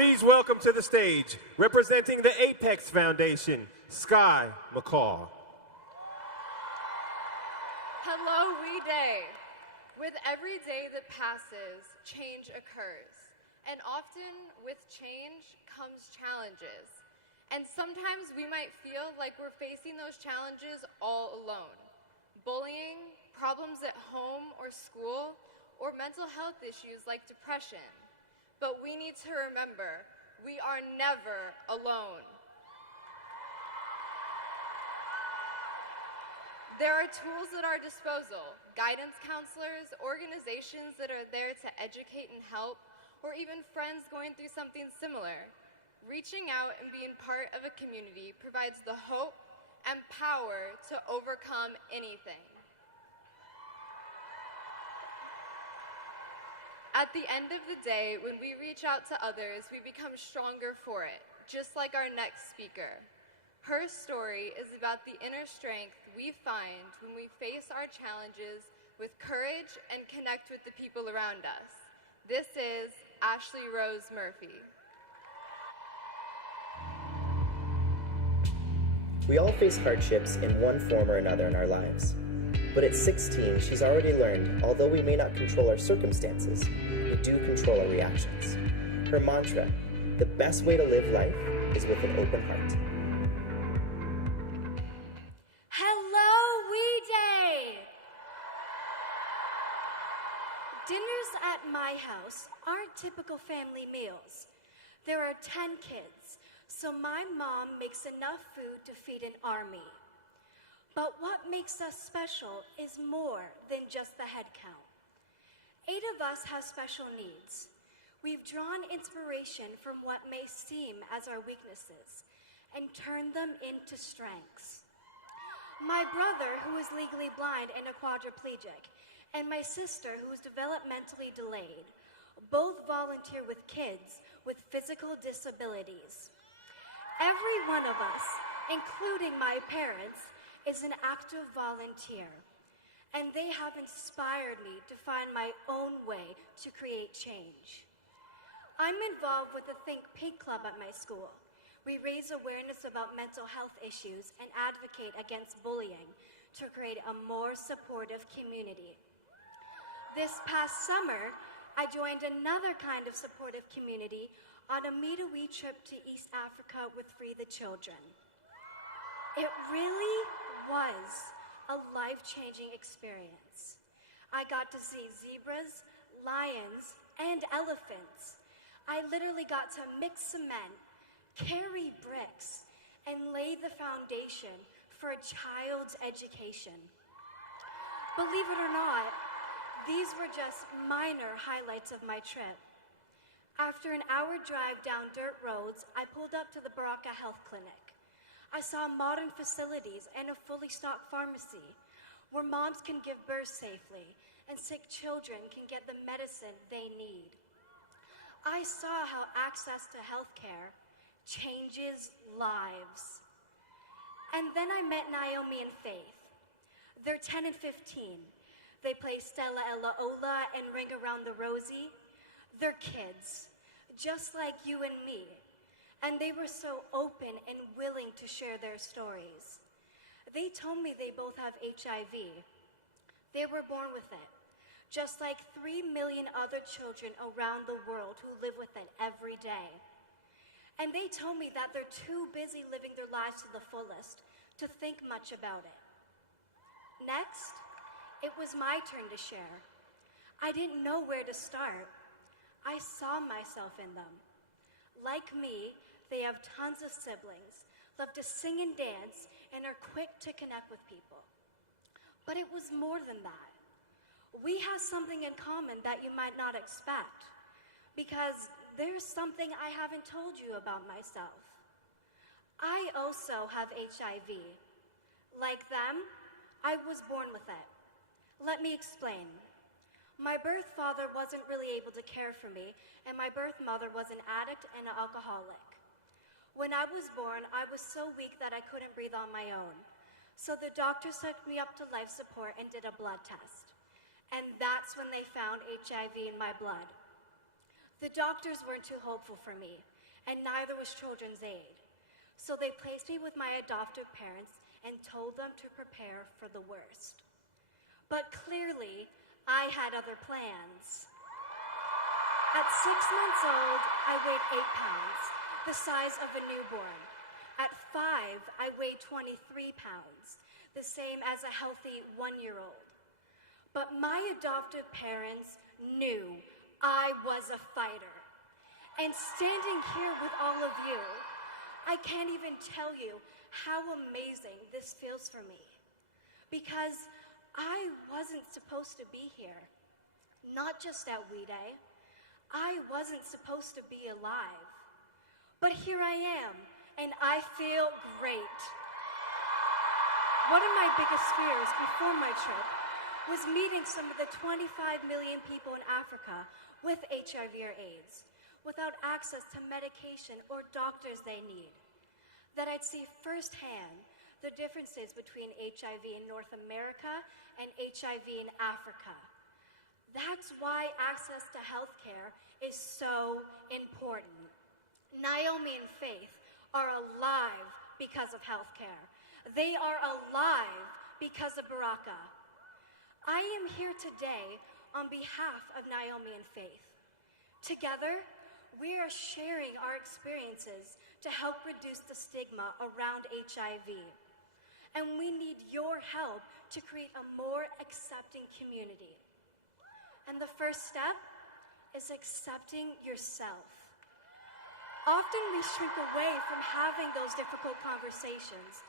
Please welcome to the stage, representing the Apex Foundation, Sky McCall. Hello, We Day. With every day that passes, change occurs. And often with change comes challenges. And sometimes we might feel like we're facing those challenges all alone. Bullying, problems at home or school, or mental health issues like depression. But we need to remember, we are never alone. There are tools at our disposal, guidance counselors, organizations that are there to educate and help, or even friends going through something similar. Reaching out and being part of a community provides the hope and power to overcome anything. At the end of the day, when we reach out to others, we become stronger for it, just like our next speaker. Her story is about the inner strength we find when we face our challenges with courage and connect with the people around us. This is Ashley Rose Murphy. We all face hardships in one form or another in our lives. But at 16, she's already learned, although we may not control our circumstances, we do control our reactions. Her mantra, the best way to live life is with an open heart. Hello, We Day! Dinners at my house aren't typical family meals. There are 10 kids, so my mom makes enough food to feed an army. But what makes us special is more than just the head count. 8 of us have special needs. We've drawn inspiration from what may seem as our weaknesses and turned them into strengths. My brother, who is legally blind and a quadriplegic, and my sister, who is developmentally delayed, both volunteer with kids with physical disabilities. Every one of us, including my parents, is an active volunteer, and they have inspired me to find my own way to create change. I'm involved with the Think Pink Club at my school. We raise awareness about mental health issues and advocate against bullying to create a more supportive community. This past summer, I joined another kind of supportive community on a meet-a-wee trip to East Africa with Free the Children. It really was a life-changing experience. I got to see zebras, lions, and elephants. I literally got to mix cement, carry bricks, and lay the foundation for a child's education. Believe it or not, these were just minor highlights of my trip. After an hour drive down dirt roads, I pulled up to the Baraka Health Clinic. I saw modern facilities and a fully stocked pharmacy where moms can give birth safely and sick children can get the medicine they need. I saw how access to healthcare changes lives. And then I met Naomi and Faith. They're 10 and 15. They play Stella Ella Ola and Ring Around the Rosie. They're kids, just like you and me. And they were so open and willing to share their stories. They told me they both have HIV. They were born with it, just like 3 million other children around the world who live with it every day. And they told me that they're too busy living their lives to the fullest to think much about it. Next, it was my turn to share. I didn't know where to start. I saw myself in them. Like me, they have tons of siblings, love to sing and dance, and are quick to connect with people. But it was more than that. We have something in common that you might not expect, because there's something I haven't told you about myself. I also have HIV. Like them, I was born with it. Let me explain. My birth father wasn't really able to care for me, and my birth mother was an addict and an alcoholic. When I was born, I was so weak that I couldn't breathe on my own. So the doctors took me up to life support and did a blood test. And that's when they found HIV in my blood. The doctors weren't too hopeful for me, and neither was Children's Aid. So they placed me with my adoptive parents and told them to prepare for the worst. But clearly, I had other plans. At 6 months old, I weighed 8 pounds, the size of a newborn. At 5, I weighed 23 pounds, the same as a healthy 1-year-old. But my adoptive parents knew I was a fighter. And standing here with all of you, I can't even tell you how amazing this feels for me. Because I wasn't supposed to be here. Not just at We Day. I wasn't supposed to be alive. But here I am, and I feel great. One of my biggest fears before my trip was meeting some of the 25 million people in Africa with HIV or AIDS, without access to medication or doctors they need. That I'd see firsthand the differences between HIV in North America and HIV in Africa. That's why access to healthcare is so important. Naomi and Faith are alive because of healthcare. They are alive because of Baraka. I am here today on behalf of Naomi and Faith. Together, we are sharing our experiences to help reduce the stigma around HIV. And we need your help to create a more accepting community. And the first step is accepting yourself. Often we shrink away from having those difficult conversations.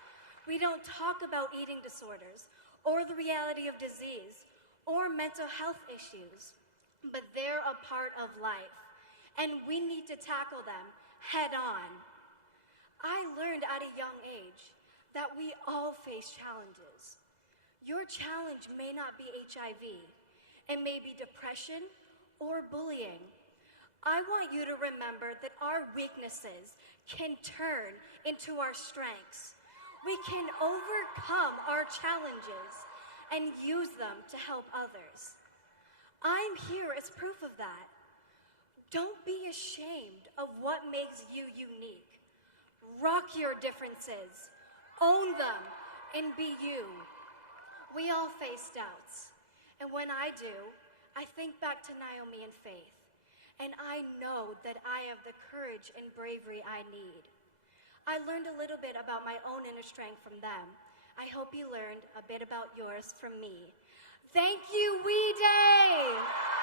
We don't talk about eating disorders or the reality of disease or mental health issues, but they're a part of life, and we need to tackle them head on. I learned at a young age that we all face challenges. Your challenge may not be HIV. It may be depression or bullying. I want you to remember that our weaknesses can turn into our strengths. We can overcome our challenges and use them to help others. I'm here as proof of that. Don't be ashamed of what makes you unique. Rock your differences, own them, and be you. We all face doubts. And when I do, I think back to Naomi and Faith, and I know that I have the courage and bravery I need. I learned a little bit about my own inner strength from them. I hope you learned a bit about yours from me. Thank you, We Day!